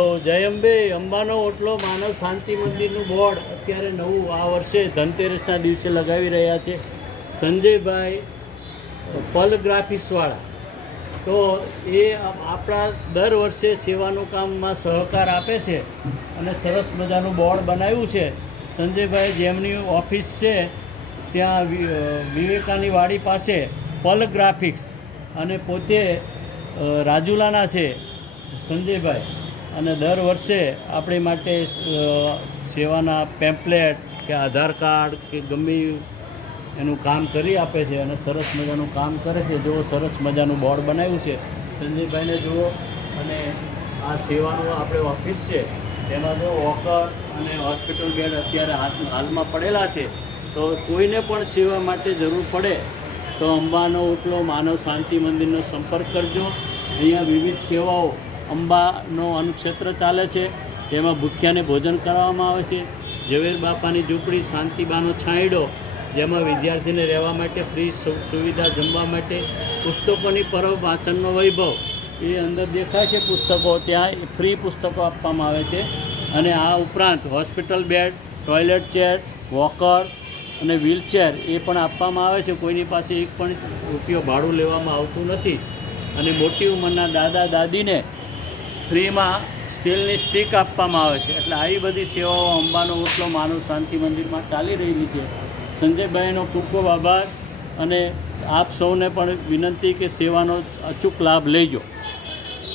તો જય અંબે અંબાનો ઓટલો માનવ શાંતિ મંદિરનું બોર્ડ અત્યારે નવું આ વર્ષે ધનતેરસના દિવસે લગાવી રહ્યા છે સંજયભાઈ પલ ગ્રાફિક્સવાળા. તો એ આપણા દર વર્ષે સેવાનું કામમાં સહકાર આપે છે અને સરસ મજાનું બોર્ડ બનાવ્યું છે. સંજયભાઈ જેમની ઓફિસ છે ત્યાં વિવેકાની વાડી પાસે પલ ગ્રાફિક્સ અને પોતે રાજુલાના છે સંજયભાઈ, અને દર વર્ષે આપણી માટે સેવાના પેમ્પલેટ કે આધાર કાર્ડ કે ગમે એનું કામ કરી આપે છે અને સરસ મજાનું કામ કરે છે. જુઓ સરસ મજાનું બોર્ડ બનાવ્યું છે સંજયભાઈને જુઓ. અને આ સેવાનું આપણે ઓફિસ છે તેમાં જો વોકર અને હોસ્પિટલ બેડ અત્યારે હાલમાં પડેલા છે. તો કોઈને પણ સેવા માટે જરૂર પડે તો અંબાનો ઓટલો માનવ શાંતિ મંદિરનો સંપર્ક કરજો. અહીંયા વિવિધ સેવાઓ અંબાનો અન્નક્ષેત્ર ચાલે છે, તેમાં ભૂખ્યાને ભોજન કરવામાં આવે છે. ઝવેર બાપાની ઝૂંપડી, શાંતિબાનો છાંયડો, જેમાં વિદ્યાર્થીને રહેવા માટે ફ્રી સુવિધા, જમવા માટે, પુસ્તકોની પરબ, વાંચનનો વૈભવ, એ અંદર દેખાય છે પુસ્તકો, ત્યાં ફ્રી પુસ્તકો આપવામાં આવે છે. અને આ ઉપરાંત hospital bed, toilet chair, walker અને વ્હીલચેર એ પણ આપવામાં આવે છે. કોઈની પાસે એક પણ રૂપિયો ભાડું લેવામાં આવતું નથી. અને મોટી ઉંમરના દાદા દાદીને ફ્રીમાં સ્ટીલની સ્ટીક આપવામાં આવે છે. એટલે આવી બધી સેવાઓ અંબાનો ઓટલો માનવ શાંતિ મંદિરમાં ચાલી રહેલી છે. સંજયભાઈનો ખૂબ ખૂબ આભાર અને આપ સૌને પણ વિનંતી કે સેવાનો અચૂક લાભ લેજો.